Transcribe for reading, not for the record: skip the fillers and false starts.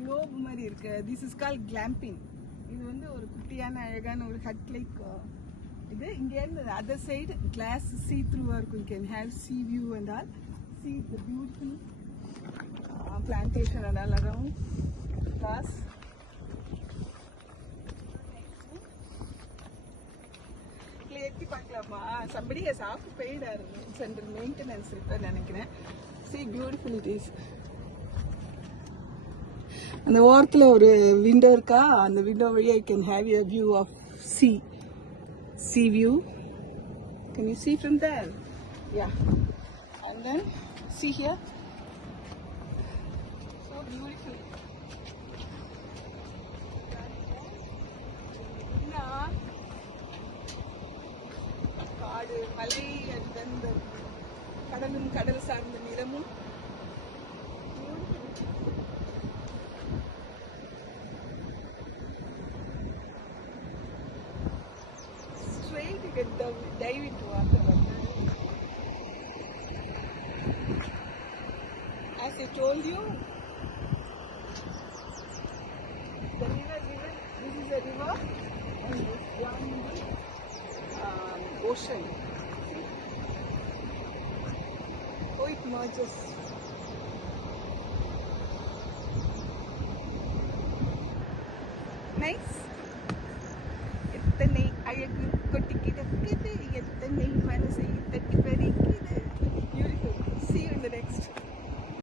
globe மாதிரி இருக்கு. This is called glamping. இது வந்து ஒரு குட்டியான அழகான ஒரு hut like இது இங்க இருந்து other side glass see through இருக்கும். You can have sea view and all. See the beautiful plantation and all around. Glass. எட்டி பார்க்கலாமா? somebody has occupied our center maintenance repair நினைக்கிறேன். See beautiful it is. அந்த ஓரத்துல ஒரு விண்டோ இருக்கா, அந்த விண்டோ வழியா you can have a view of sea view. Can you see from there? Yeah. And then see here, so beautiful. காடு, மலை, and then the கடலும் கடல் சார்ந்த நிலமும். Straight you can dive into water. As I told you, the river, this is a river and this one ocean. See? Oh, it merges. Nice. எத்தனை அழகு கொட்டி கிடக்குது, எத்தனை மனசை தட்டி பறிக்குது. Beautiful. See you in the next.